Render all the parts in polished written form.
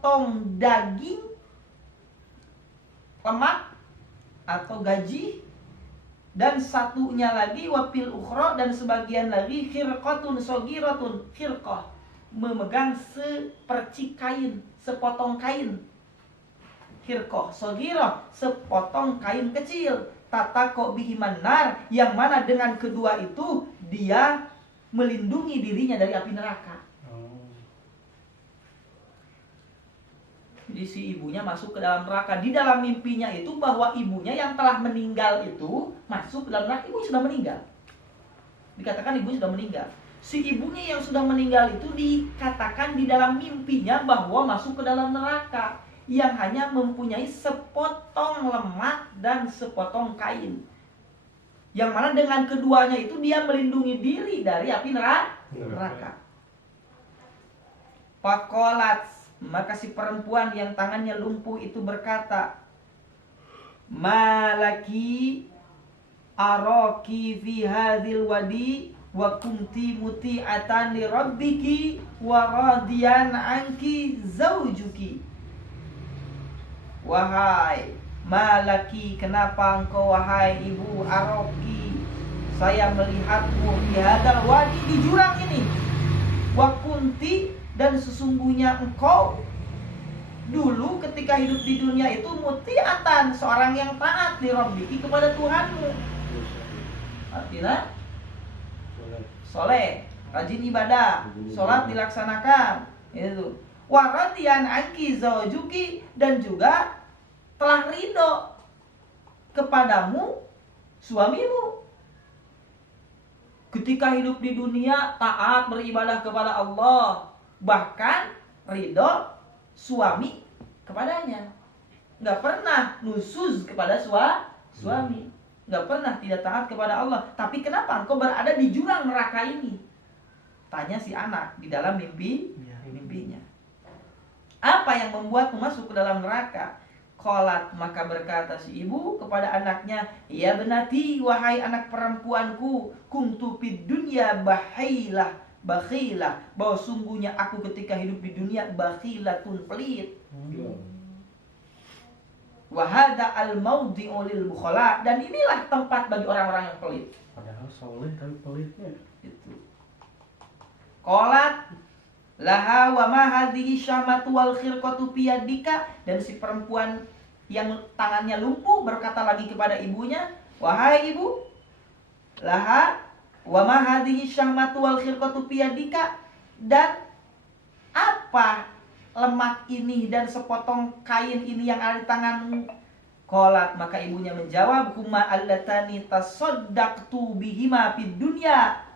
sepotong daging, lemak atau gaji, dan satunya lagi wafil ukhra, dan sebagian lagi khirqatun sogiratun, khirqah memegang seperci kain, sepotong kain. Khirqah sogirah, sepotong kain kecil. Tataqo bihiman nar, yang mana dengan kedua itu dia melindungi dirinya dari api neraka. Jadi si ibunya masuk ke dalam neraka. Di dalam mimpinya itu bahwa ibunya yang telah meninggal itu masuk ke dalam neraka. Ibu sudah meninggal. Dikatakan ibu sudah meninggal. Si ibunya yang sudah meninggal itu dikatakan di dalam mimpinya bahwa masuk ke dalam neraka, yang hanya mempunyai sepotong lemak dan sepotong kain, yang mana dengan keduanya itu dia melindungi diri dari api neraka. Faqalat, maka si perempuan yang tangannya lumpuh itu berkata, malaki araki fi hadhil wadi wa kunti muti'atan li rabbiki wa radiyan anki zaujuki. Wahai malaki, kenapa engkau wahai ibu, aroki, saya melihatmu di hadal wadi, di jurang ini, wa kunti, dan sesungguhnya engkau dulu ketika hidup di dunia itu muti'atan, seorang yang taat li rabbiki, kepada Tuhanmu. Artinya soleh, rajin ibadah, sholat dilaksanakan, itu. Waradian anki zaujuki, dan juga telah ridho kepadamu suamimu. Ketika hidup di dunia taat beribadah kepada Allah, bahkan ridho suami kepadanya, nggak pernah nusuz kepada suami, nggak pernah tidak taat kepada Allah. Tapi kenapa engkau berada di jurang neraka ini? Tanya si anak di dalam mimpinya. Apa yang membuatmu masuk ke dalam neraka? Qalat, maka berkata si ibu kepada anaknya, ya benati, wahai anak perempuanku, kuntu fid dunya bakhilah, bahwa sungguhnya aku ketika hidup di dunia bakhilatun, pelit. Wa hadza al maudhi'u lil bukhala, dan inilah tempat bagi orang-orang yang pelit. Padahal soleh tapi pelitnya. Itu. Qalat laha wa ma hadhihi syamatu wal khirqatu fi yadika, dan si perempuan yang tangannya lumpuh berkata lagi kepada ibunya, wahai ibu, laha wa ma hadhihi syamatu wal khirqatu fi yadika, dan apa lemak ini dan sepotong kain ini yang ada di tanganmu? Qalat, maka ibunya menjawab, huma allatani tasaddaqtu bihima fid dunya,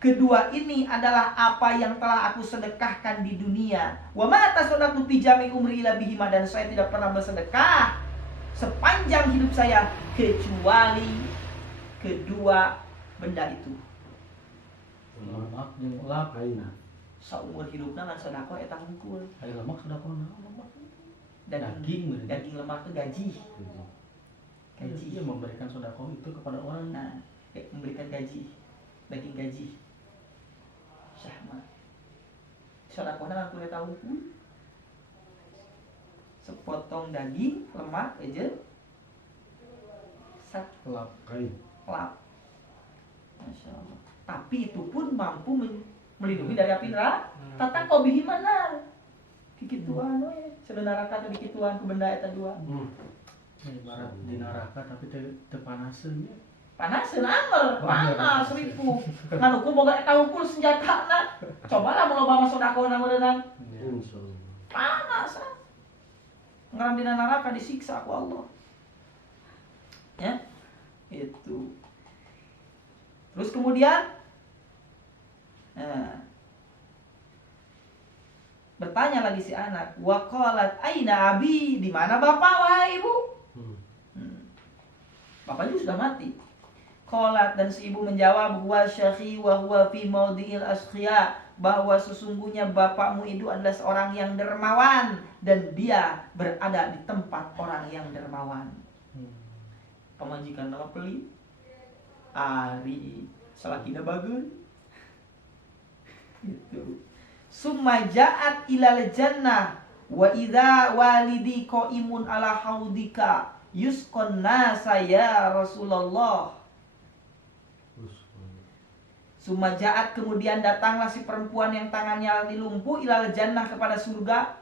kedua ini adalah apa yang telah aku sedekahkan di dunia. Wa ma tasaddaqtu fi jami umri ila bihima, dan saya tidak pernah bersedekah sepanjang hidup saya kecuali kedua benda itu. Lemak jeung lap ayeuna. Saumur hidupna ngan sedekah eta hungkul. Aya lemak sedekah naon lemak? Daging lemak itu gaji. Gaji. Dia memberikan sedekah itu kepada orang. Nah, memberikan gaji. Daging gaji. Syahma. Sedekahna ngan kuliah tahu. Sepotong daging, lemak aja. Sak Lap kain. lap. Masya Allah. Tapi itu pun mampu melindungi dari api neraka. Tata kau bihi mana? Kikituan we. Sebenarnya kata dikituan ku benda eta dua. Ibarat di neraka tapi teu panaseun nya. Panaseun anger, panas ribu. Ngan hukum boga eta hungkul senjatana. Cobalah meloba masuk sedekahna meureunang. Insyaallah. Panas. Ngaran dina neraka disiksa ku Allah. Ya. Itu. Terus kemudian bertanya lagi si anak, wa qalat aina abi, di mana bapak wahai ibu? Bapaknya sudah mati. Qalat, dan si ibu menjawab, huwa syakhi wa huwa fi maudhi'il asqiya, bahwa sesungguhnya bapakmu itu adalah seorang yang dermawan dan dia berada di tempat orang yang dermawan. Pamajikan nama pelit. Ari salakina bageun. Gitu. Summa ja'at ilal jannah wa idza walidi qaimun ala haudika yusqon nasa ya Rasulullah. Summa ja'at, kemudian datanglah si perempuan yang tangannya dilumpuh ilal jannah, kepada surga.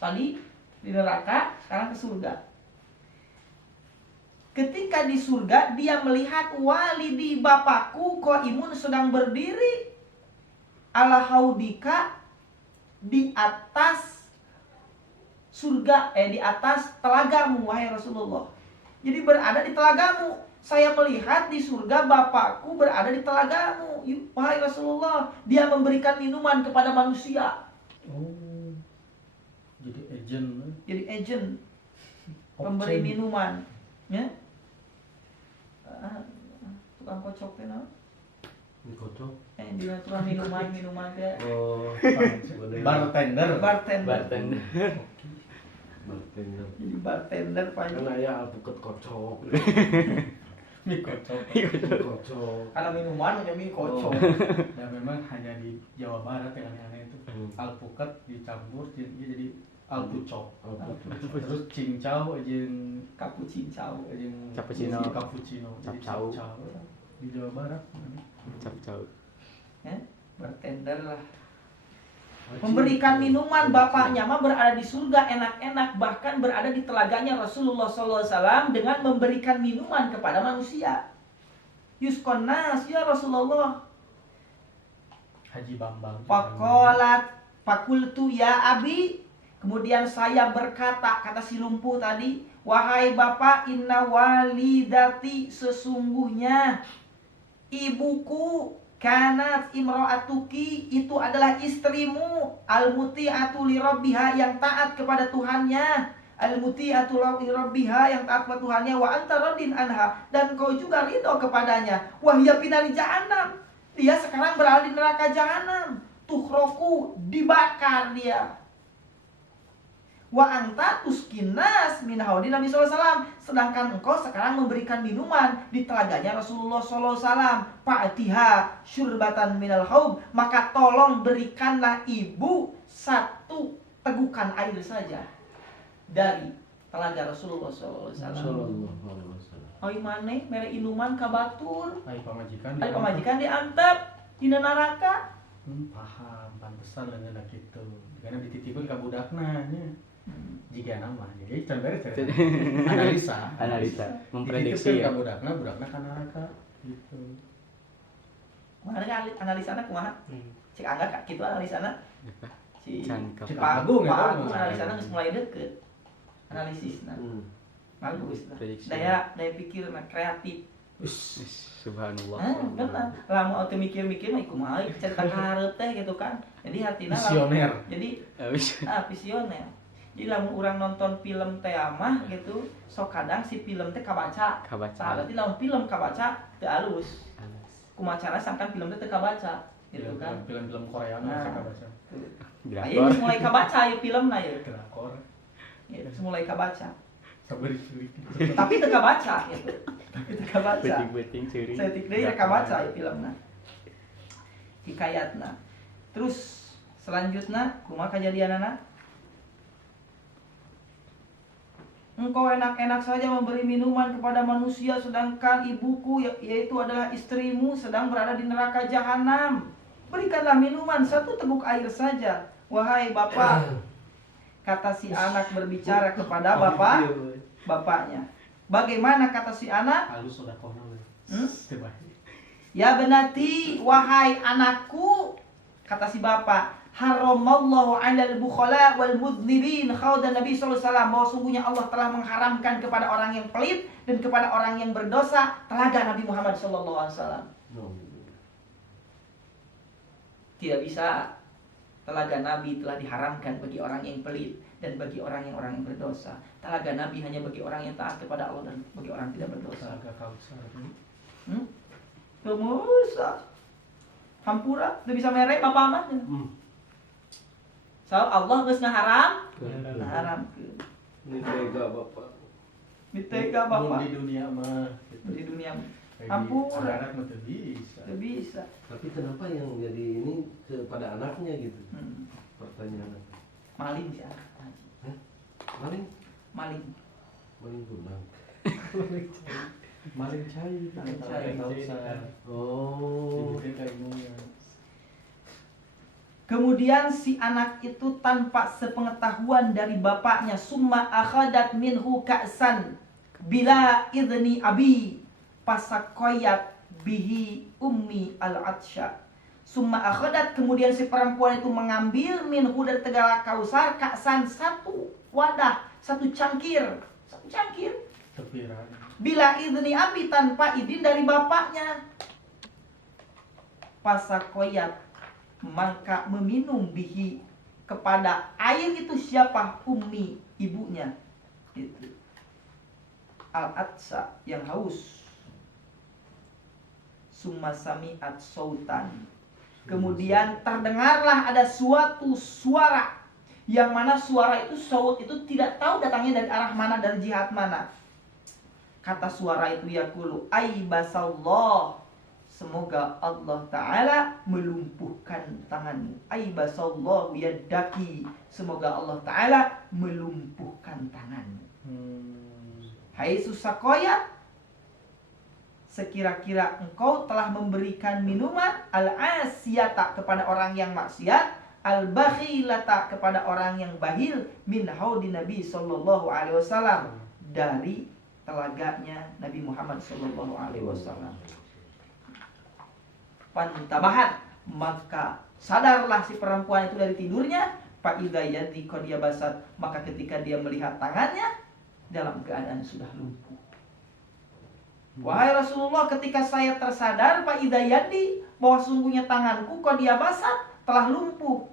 Tadi di neraka, sekarang ke surga. Ketika di surga dia melihat walidi, bapakku, qaimun, sedang berdiri ala haudika, di atas surga, di atas telagamu wahai Rasulullah. Jadi berada di telagamu. Saya melihat di surga bapakku berada di telagamu wahai Rasulullah. Dia memberikan minuman kepada manusia. Oh, jadi agent. Jadi agent, pemberi minuman, ya. Tukang kocok teh naon? Kocok. Dia tukang minuman teh. Oh, Bartender. bartender. Jadi bartender Pak. Kan aya alpukat kocok. Mie kocok. Kalau minuman hanya mie kocok. Ya memang hanya di Jawa Barat yang aneh-aneh itu. Alpukat dicampur jadi alpucok. Terus cincau jeung Cappuccino. Cappuccino. Cappuccino. Jadi Capcau. Di Jawa Barat. Cap-cap. Ya, bartender lah. Memberikan minuman, bapaknya mah berada di surga enak-enak, bahkan berada di telaganya Rasulullah SAW dengan memberikan minuman kepada manusia. Yuskon nas ya Rasulullah. Haji Bambang. Pakolat pakultu ya abi. Kemudian saya berkata, kata si lumpuh tadi, wahai bapak, inna walidati, sesungguhnya ibuku, kanat imro'atuki, itu adalah istrimu, al-muti'atu li rabbiha, yang taat kepada Tuhannya, al-muti'atu li rabbiha, yang taat kepada Tuhannya, wa anta radin anha, dan kau juga ridho kepadanya, wahya finali jahannam, dia sekarang berada di neraka jahanam, tuhroku, dibakar dia. Wa anta tuskinas min haudi Nabi SAW, sedangkan engkau sekarang memberikan minuman di telaganya Rasulullah SAW. Fa'atiha syurbatan minal haub, maka tolong berikanlah ibu satu tegukan air saja dari telaga Rasulullah SAW. Oi maneh mere inuman ka batur, Ai pamajikan. ari pamajikan diantep dina neraka. Paham, pantesan leungeun kitu. Karena dititipkeun ka budakna nya. Jika nama, jadi contohnya analisa, Memprediksi ya. budakna kan neraka gitu. Mana kan analisana kumaha? Cek angga kak kitu analisana. Si Cangkep. Pak Agung, Pak ya, Agung Mas. analisana geus mulai deukeut. Analisisna. Bagus lah. Prediksi. Daya pikir kreatif. Subhanallah. Benar. Lamun teu mikir-mikir mah kumaha cerita hareup teh gitu kan. Jadi artina Visioner. Jadi Habis. visioner. Jadi lamun urang nonton film teh mah gitu, sok kadang si film teh kabaca. Kabaca. Berarti lamun film kabaca teu alus. Kumacara sangkan film teh teu kabaca gitu kan. Film-film Korea Nah. mah baca. Ayo geus mulai kabaca ya filmna ya. Drakor. Ya geus mulai kabaca. Sabeurik-urik. Tapi teu kabaca gitu. Teu kabaca. Beting-beting ceuring. Setik deui rek kabaca ya filmna. Hikayatna. Terus selanjutnya kumaha kajadianana? Engkau enak-enak saja memberi minuman kepada manusia, sedangkan ibuku yaitu adalah istrimu sedang berada di neraka jahanam. Berikanlah minuman satu teguk air saja, wahai bapak. Kata si anak berbicara kepada bapaknya. Bagaimana kata si anak? Halus sudah kono. Coba. Ya benati, wahai anakku, kata si bapak. Haramallahu 'alal bukhala wal mudnibin, khaudan Nabi sallallahu alaihi wasallam, bahwa sungguhnya Allah telah mengharamkan kepada orang yang pelit dan kepada orang yang berdosa telaga Nabi Muhammad sallallahu alaihi wasallam. Tidak bisa, telaga Nabi telah diharamkan bagi orang yang pelit dan bagi orang yang berdosa. Telaga Nabi hanya bagi orang yang taat kepada Allah dan bagi orang yang tidak berdosa. Agak kausar. Kemusa hampura, tidak bisa merek apa mah. So Allah geus ngaharam, ngaharamkeun. Ini tega bapak. Ditega bapak Di dunia mah di dunia. Ampun. Anak mah teu bisa. Gak bisa. Tapi kenapa yang jadi ini kepada anaknya gitu? Pertanyaan. Maling sih anak. Maling? Maling. Maling tunang. Maling cai. Maling cai. Oh. Dibikin kayak ilmunya. Kemudian si anak itu tanpa sepengetahuan dari bapaknya, summa akhadat minhu ka'san bila idni abi pasakoyat bihi ummi al-atsya. Summa akhadat, kemudian si perempuan itu mengambil minhu dari tegala kausar ka'san, satu wadah, satu cangkir. Tepiran. Bila idni abi, tanpa izin dari bapaknya. Pasakoyat, maka meminum bihi kepada air itu siapa? Ummi, ibunya. Itu al-atsa, yang haus. Summa sami'at sautan, kemudian terdengarlah ada suatu suara, yang mana suara itu, saut itu tidak tahu datangnya dari arah mana, dari jihad mana. Kata suara itu yaqulu aibasallah, semoga Allah Ta'ala melumpuhkan tanganmu. Aibasallahu yaddaki, semoga Allah Ta'ala melumpuhkan tanganmu. Hai susakoya, sekira-kira engkau telah memberikan minuman al-asiyata kepada orang yang maksiat, al-bakhilata kepada orang yang bahil, min haudi Nabi sallallahu alaihi wasallam, dari telaganya Nabi Muhammad sallallahu alaihi wasallam. Pantabahat, maka sadarlah si perempuan itu dari tidurnya. Fa idza yadi qad yabasat, maka ketika dia melihat tangannya dalam keadaan sudah lumpuh. Wahai Rasulullah, ketika saya tersadar Pak Idayadi bahwa sungguhnya tanganku qad yabasat, telah lumpuh.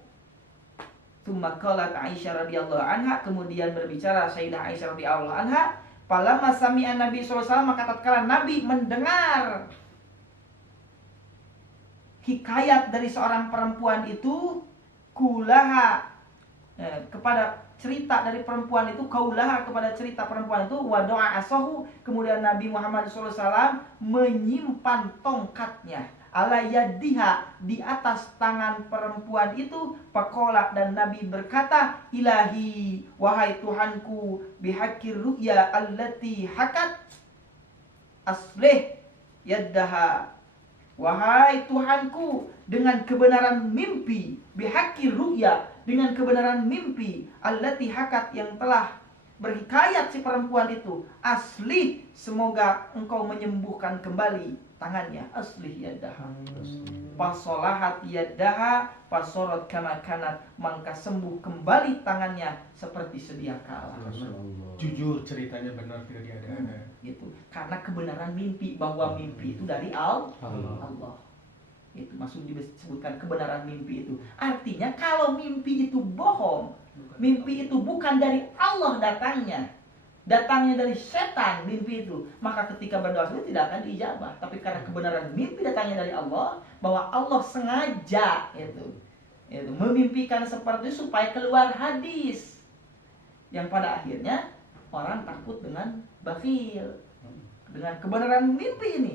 Tsumma qalat Aisyah radhiyallahu anha, kemudian berbicara Sayyidah Aisyah radhiyallahu anha, falamma sami'a Nabi sallallahu alaihi wasallam, maka tatkala Nabi mendengar hikayat dari seorang perempuan itu, kulaha, kepada cerita dari perempuan itu, kaulaha, kepada cerita perempuan itu, wa doa asahu, kemudian Nabi Muhammad SAW menyimpan tongkatnya ala yadiha, di atas tangan perempuan itu, faqala, dan Nabi berkata, ilahi, wahai Tuhanku, bihaqqir ru'ya allati hakat aslih yaddaha, wahai Tuhanku, dengan kebenaran mimpi, bihaqqir ru'ya, dengan kebenaran mimpi, allati hakat, yang telah berhikayat si perempuan itu, asli, semoga engkau menyembuhkan kembali tangannya, asli yadaha, fasolahat yadaha, fasorot kama kanat, maka sembuh kembali tangannya seperti sedia kala. Jujur ceritanya benar, tidak diada-ada. Gitu. Karena kebenaran mimpi, bahwa mimpi itu dari Allah. Itu maksud disebutkan kebenaran mimpi itu. Artinya kalau mimpi itu bohong, mimpi itu bukan dari Allah datangnya dari setan mimpi itu, maka ketika berdoa itu tidak akan diijabah. Tapi karena kebenaran mimpi datangnya dari Allah, bahwa Allah sengaja itu memimpikan seperti itu supaya keluar hadis yang pada akhirnya orang takut dengan bakhil, dengan kebenaran mimpi ini.